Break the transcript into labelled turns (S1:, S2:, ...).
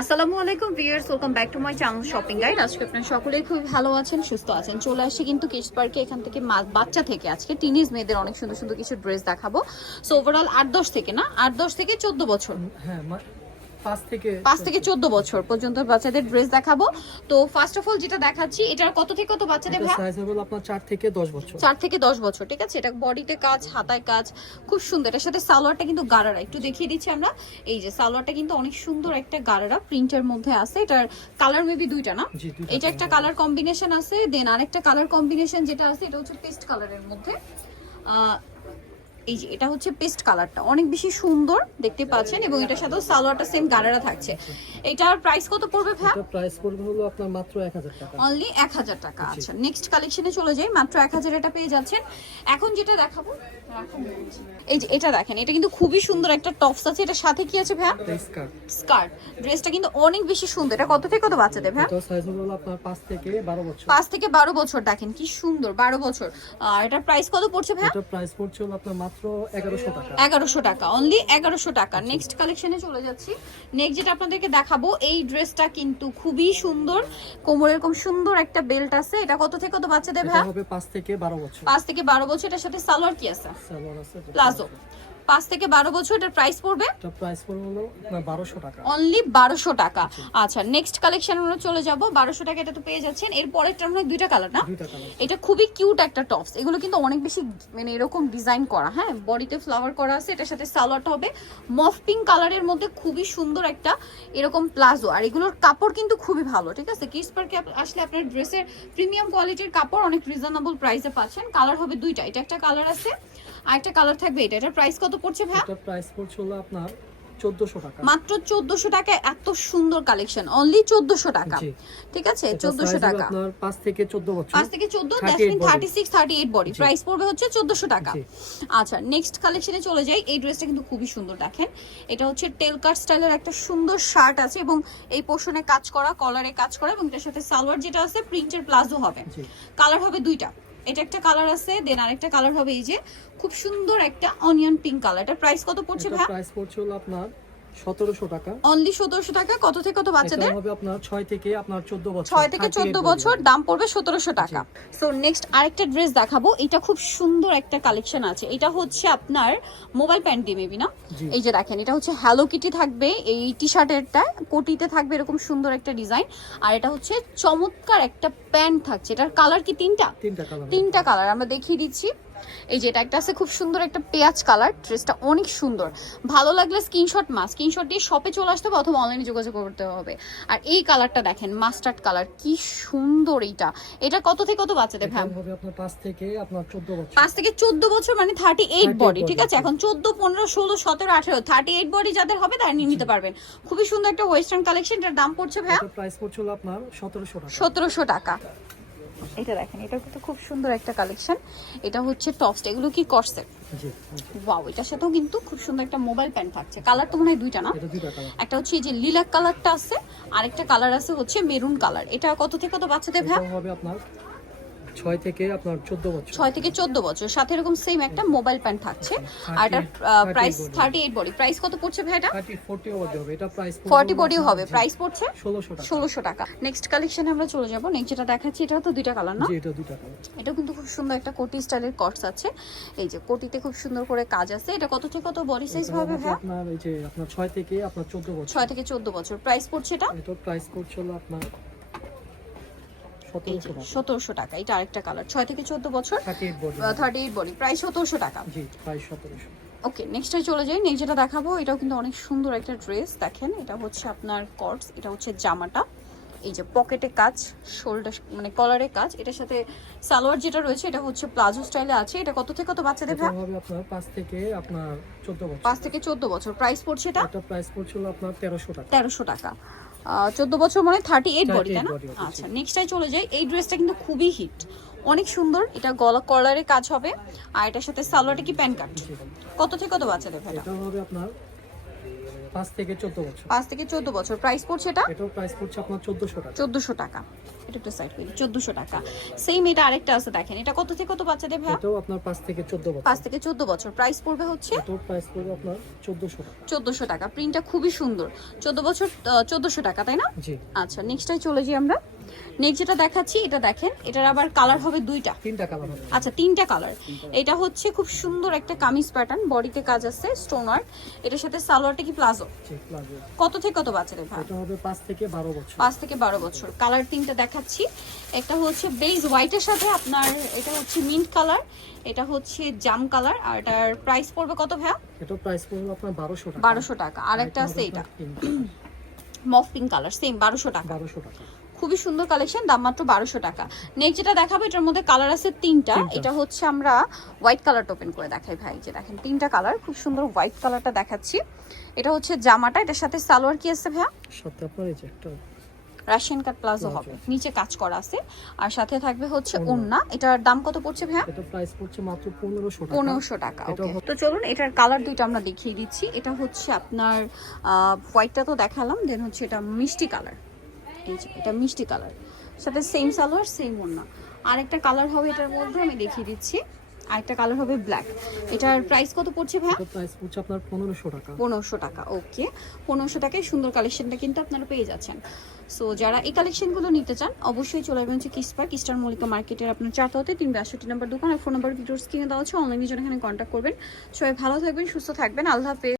S1: আসসালামু আলাইকুম viewers, welcome back to my channel shopping guide. আজকে আপনারা সকলেই খুব ভালো আছেন, সুস্থ আছেন। চলে আসি কিন্তু কিডস পার্কে, এখান থেকে বাচ্চা থেকে আজকে টিনিজ মেয়েদের অনেক সুন্দর সুন্দর কিছু ড্রেস দেখাবো। সো ওভারঅল আট দশ থেকে না? আট দশ থেকে চোদ্দ বছর।
S2: হ্যাঁ পাঁচ থেকে
S1: চোদ্দ বছর পর্যন্ত বাচ্চাদের ড্রেস দেখাবো। তো ফার্স্ট অফ অল যেটা দেখাচ্ছি এটার কত থেকে কত বাচ্চাদের
S2: সাইজ হবে আপনার চার থেকে দশ বছর।
S1: চার থেকে দশ বছর ঠিক আছে? এটা বডিতে কাজ হাতায় কাজ খুব সুন্দর। এটার সাথে সালোয়ারটা কিন্তু গারারা। একটু দেখিয়ে দিচ্ছি আমরা। এই যে সালোয়ারটা কিন্তু অনেক সুন্দর একটা গারারা প্রিন্টের মধ্যে আছে। এটার কালার মেবি দুইটা না? এটা একটা কালার কম্বিনেশন আছে। দেন আরেকটা কালার কম্বিনেশন যেটা আছে এটা হচ্ছে পেস্ট কালারের মধ্যে। এই যে এটা হচ্ছে পেস্ট কালারটা। অনেক বেশি সুন্দর দেখতে পাচ্ছেন এবং এটার সাথেও সালোয়ারটা সেম গারারা থাকছে। এটার প্রাইস কত পড়বে
S2: এটা প্রাইস পড়বে হলো আপনার মাত্র এক হাজার টাকা।
S1: অনলি এক হাজার টাকা আচ্ছা। নেক্সট কালেকশনে চলে যাই। মাত্র এক হাজার এটা পেয়ে যাচ্ছেন। এখন যেটা দেখাবো এই যে এটা দেখেন এটা কিন্তু খুবই সুন্দর একটা টপস আছে। এটার সাথে কি আছে ভাইয়া?
S2: স্কার্ট
S1: স্কার্ট ড্রেসটা কিন্তু অনেক বেশি সুন্দর। এটা কত থেকে কত বাচ্চাদের ভাইয়া?
S2: এটা সাইজ হলো আপনার পাঁচ থেকে বারো বছর।
S1: পাঁচ থেকে বারো বছর। দেখেন কি সুন্দর বারো বছর। আর এটার প্রাইস কত পড়ছে ভাইয়া?
S2: এটা প্রাইস পড়ছে হলো আপনার মাত্র এগারোশো টাকা।
S1: অনলি এগারোশো টাকা। নেক্সট কালেকশনে চলে যাচ্ছি। নেক্সট যেটা আপনাদেরকে দেখাবো এই ড্রেসটা কিন্তু খুবই সুন্দর। কোমর এরকম সুন্দর একটা বেল্ট আছে। এটা কত থেকে কত বাচ্চাদের
S2: হবে পাঁচ থেকে বারো বছর।
S1: পাঁচ থেকে বারো বছর। এটার সাথে সালোয়ার কি আছে?
S2: সালোয়ার আছে।
S1: প্লাজো পাঁচ থেকে বারো বছর এটার প্রাইস পড়বে?
S2: এটা প্রাইস পড়বে বারোশো টাকা।
S1: অনলি বারোশো টাকা। আচ্ছা নেক্সট কালেকশন আমরা চলে যাব। বারোশো টাকা এটা তো পেয়ে যাচ্ছেন। এর পরেরটা মনে দুইটা কালার না? এটা খুবই কিউট একটা টপস এগুলো কিন্তু অনেক বেশি মানে এরকম ডিজাইন করা হ্যাঁ? বডিতে ফ্লাওয়ার করা আছে এটার সাথে সালোয়ারটা হবে। মফ পিঙ্ক কালারের মধ্যে খুবই সুন্দর একটা এরকম প্লাজো। আর এগুলোর কাপড় কিন্তু খুবই ভালো ঠিক আছে? কিডস পার্কে আসলে আপনার ড্রেসের প্রিমিয়াম কোয়ালিটির কাপড় অনেক রিজনেবল প্রাইসে পাচ্ছেন। কালার হবে দুইটা। এটা একটা কালার আছে। আর একটা কালার থাকবে এটা। এটার প্রাইস কত পড়ছে ভাই
S2: এটা প্রাইস পড়ছে হলো আপনার চোদ্দশো টাকা।
S1: মাত্র চোদ্দশো টাকা এত সুন্দর কালেকশন অনলি চোদ্দশো টাকা। ঠিক আছে?
S2: এটা
S1: চোদ্দশো
S2: size হলো
S1: টাকা।
S2: আপনার পাঁচ থেকে চোদ্দ বছর।
S1: পাঁচ থেকে চোদ্দ
S2: 38
S1: that's mean
S2: body।
S1: Thirty six thirty eight body price পড়বে হচ্ছে চোদ্দশো টাকা। আচ্ছা নেক্সট কালেকশনে চলে যাই। এই ড্রেসটা কিন্তু খুবই সুন্দর দেখেন। এটা হচ্ছে টেল কাট স্টাইলের একটা সুন্দর শার্ট আছে এবং এই পোর্শনে কাজ করা কলারে কাজ করা এবং এটার সাথে সালোয়ার যেটা আছে প্রিন্টের প্লাজো হবে। কালার হবে দুইটা। এটা একটা কালার আছে দেন আরেকটা কালার হবে এই যে খুব সুন্দর একটা অনিয়ন পিঙ্ক কালার এটা প্রাইস কত পড়ছে ভাই
S2: প্রাইস পড়ছে হলো আপনার সতেরোশো টাকা।
S1: অনলি সতেরোশো টাকা? কত থেকে কত বাচ্চাদের?
S2: হবে আপনার ছয় থেকে আপনার চোদ্দ বছর
S1: ছয় থেকে
S2: 38
S1: চোদ্দ বছর দাম পড়বে সতেরোশো টাকা। সো নেক্সট আরেকটা ড্রেস দেখাবো। এটা খুব সুন্দর একটা কালেকশন আছে। এটা হচ্ছে আপনার মোবাইল প্যান্ট দিয়ে মেবি না? এই যে দেখেন এটা হচ্ছে হ্যালো কিটি থাকবে। এই টি শার্টেরটা কোটিতে থাকবে এরকম সুন্দর একটা ডিজাইন আর এটা হচ্ছে চমৎকার একটা প্যান্ট থাকছে। এটার কালার কি তিনটা?
S2: তিনটা কালার
S1: তিনটা কালার আমরা দেখিয়ে দিচ্ছি। এই যে এটা একটা আছে খুব সুন্দর একটা পেঁয়াজ কালার ড্রেসটা অনেক সুন্দর। ভালো লাগলে স্ক্রিনশট মা স্ক্রিনশট দিয়ে শপে চলে আসতে হবে অথবা অনলাইনে যোগাযোগ করতে হবে। আর এই কালারটা দেখেন মাস্টার্ড কালার কি সুন্দর এইটা। এটা কত থেকে কত বাচ্চাদের ভাই?
S2: হবে আপনার পাঁচ থেকে আপনার চোদ্দ বছর।
S1: পাঁচ থেকে চোদ্দ বছর মানে থার্টি এইট
S2: 38
S1: বডি ঠিক আছে? এখন চোদ্দ পনেরো ষোলো সতেরো আঠেরো থার্টি এইট বডি যাদের হবে তারা নিয়ে নিতে পারবেন। খুবই সুন্দর একটা ওয়েস্টার্ন কালেকশন এটার দাম পড়ছে
S2: এটা প্রাইস পড়ছে হলো আপনার সতেরোশো টাকা।
S1: সতেরোশো টাকা। এটা দেখেন এটা কিন্তু খুব সুন্দর একটা কালেকশন এটা হচ্ছে টপস এগুলো কি
S2: জি।
S1: ওয়াও এটার সাথেও কিন্তু খুব সুন্দর একটা মোবাইল প্যান্ট থাকছে। কালার তো মনে হয় দুইটা না? একটা হচ্ছে এই যে লিলাক কালারটা আছে আরেকটা কালার আছে হচ্ছে মেরুন কালার এটা কত থেকে কত বাচ্চাদের ভাই?
S2: হবে আপনার ছয় থেকে আপনার চোদ্দ বছর।
S1: ছয় থেকে চোদ্দ বছর। সাথে এরকম সেম একটা মোবাইল প্যান্ট থাকছে। আর এটার price. Thirty eight body price কত পড়ছে ভাই এটা
S2: ফোর্টি বডি হবে। এটা প্রাইস
S1: পড়ছে
S2: ষোলোশো টাকা।
S1: নেক্সট কালেকশনে আমরা চলে যাব। নেক্সট যেটা দেখাচ্ছি এটা তো দুইটা কালার না?
S2: জি এটা দুইটা কালার
S1: এটা কিন্তু খুব সুন্দর একটা কোটি স্টাইলের কটস আছে। এই যে কোটিতে খুব সুন্দর করে কাজ আছে। এটা কত থেকে কত বডি সাইজ হবে ভাই
S2: আপনার এই যে আপনার ছয় থেকে আপনার চোদ্দ বছর।
S1: ছয় থেকে চোদ্দ বছর। প্রাইস পড়ছে এটা?
S2: প্রাইস পড়ছে হলো আপনার সতেরোশো টাকা।
S1: এটা আরেকটা কালার ছয় থেকে চোদ্দ বছর?
S2: থার্টি এইট বডি
S1: প্রাইস সতেরোশো টাকা। ওকে নেক্সটে চলে যাই নেক্সট যেটা দেখাবো এটাও কিন্তু অনেক সুন্দর একটা ড্রেস দেখেন এটা হচ্ছে আপনার কটস এটা হচ্ছে জামাটা। এই যে পকেটে কাজ শোল্ডার মানে কলারে কাজ এটার সাথে সালোয়ার যেটা রয়েছে এটা হচ্ছে প্লাজো স্টাইলে আছে। এটা কত থেকে কত বাচ্চাদের ভাই?
S2: হবে আপনার পাঁচ থেকে আপনার চোদ্দ বছর।
S1: পাঁচ থেকে চোদ্দ বছর। প্রাইস পড়ছে এটা?
S2: এটা প্রাইস পড়ছে হলো আপনার তেরোশো টাকা।
S1: তেরোশো টাকা। চোদ্দ বছর মানে থার্টি এইট বডি তাই না? আচ্ছা নেক্সটাই চলে যাই। এই ড্রেসটা কিন্তু খুবই হিট অনেক সুন্দর। এটা গলা কলারে কাজ হবে। আর এটার সাথে সালোয়ারটা কি প্যান কাট? কত থেকে কত বাচ্চাদের ভাই এটা?
S2: এটা হবে আপনার পাঁচ থেকে চোদ্দ বছর।
S1: 5 থেকে চোদ্দ বছর। প্রাইস পড়ছে এটা?
S2: এটাও প্রাইস পড়ছে আপনার চোদ্দশো টাকা।
S1: চোদ্দশো টাকা। এটা একটু সাইড করি 1400 টাকা। সেম এটা আরেকটা আছে দেখেন। এটা কত থেকে কত বাচ্চাদের ভাই?
S2: এটাও আপনার পাঁচ থেকে চোদ্দ বছর।
S1: পাঁচ থেকে চোদ্দ বছর। প্রাইস পড়বে হচ্ছে?
S2: এটাও প্রাইস পড়বে আপনার 1400 টাকা।
S1: 1400 টাকা। প্রিন্টটা খুবই সুন্দর। চোদ্দ বছর 1400 টাকা তাই না?
S2: জি।
S1: আচ্ছা নেক্সটটাই চলে যাই আমরা। নেক্সট যেটা দেখাচ্ছি এটা দেখেন এটার আবার কালার হবে দুইটা।
S2: তিনটা কালার
S1: আচ্ছা তিনটা কালার এটা হচ্ছে খুব সুন্দর একটা কামিজ প্যাটার্ন বডিতে কাজ আছে স্টোন ওয়ার্ক এটার সাথে সালোয়ারটা কি প্লাজো? কত থেকে কত বাচ্চাদের ভাই?
S2: এটা হবে পাঁচ থেকে বারো বছর।
S1: পাঁচ থেকে বারো বছর। কালার তিনটা দেখাচ্ছি। একটা হচ্ছে বেজ হোয়াইটের সাথে আপনার এটা হচ্ছে মিন্ট কালার এটা হচ্ছে জাম কালার আর এটার প্রাইস পড়বে কত ভাইয়া?
S2: এটাও প্রাইস পড়বে আপনার বারোশো টাকা।
S1: বারোশো টাকা। আর একটা আছে এটা। মফ পিঙ্ক কালার সেম বারোশো টাকা।
S2: বারোশো টাকা।
S1: খুবই সুন্দর কালেকশন দাম মাত্র বারোশো টাকা। নেক্সট যেটা দেখাবো এটার মধ্যে কালার আছে তিনটা। এটা হচ্ছে আমরা হোয়াইট কালারটা ওপেন করে দেখাই ভাই। যে দেখেন তিনটা কালার খুব সুন্দর হোয়াইট কালারটা দেখাচ্ছি। এটা হচ্ছে জামাটা এটার সাথে সালোয়ার কি আছে ভাইয়া?
S2: সাথে আপনার এই যে একটা
S1: রাশিয়ান কাট প্লাজো। হবে নিচে কাজ করা আছে। আর সাথে থাকবে হচ্ছে। ওন্না এটার দাম কত পড়ছে ভাইয়া?
S2: এটা প্রাইস পড়ছে মাত্র পনেরোশো টাকা।
S1: পনেরোশো টাকা ওকে তো চলুন এটার কালার দুইটা আমরা দেখিয়ে দিচ্ছি। এটা হচ্ছে আপনার হোয়াইটটা তো দেখালাম দেন হচ্ছে এটা মিষ্টি কালার এই যে এটা মিষ্টি কালার। সাথে সেম সালোয়ার সেম ওন্না আরেকটা কালার হবে এটার মধ্যে আমি দেখিয়ে দিচ্ছি। আরেকটা কালার হবে ব্ল্যাক এটার প্রাইস কত পড়ছে
S2: এটা প্রাইস পড়ছে আপনার পনেরোশো টাকা।
S1: পনেরোশো টাকা ওকে পনেরোশো টাকায় সুন্দর কালেকশনটা কিন্তু আপনারা পেয়ে যাচ্ছেন। সো যারা এই কালেকশনগুলো নিতে চান অবশ্যই চলে আসবেন হচ্ছে কিসপা কিস্টার মল্লিকা মার্কেটের আপনার চারটাতে তিন বাষট্টি নাম্বার দোকান। আর ফোন নাম্বার ভিডিওস কিনে দেওয়া হচ্ছে অনলাইনে জন্য এখানে কন্ট্যাক্ট করবেন। সবাই ভালো থাকবেন সুস্থ থাকবেন। আল্লাহ হাফেজ।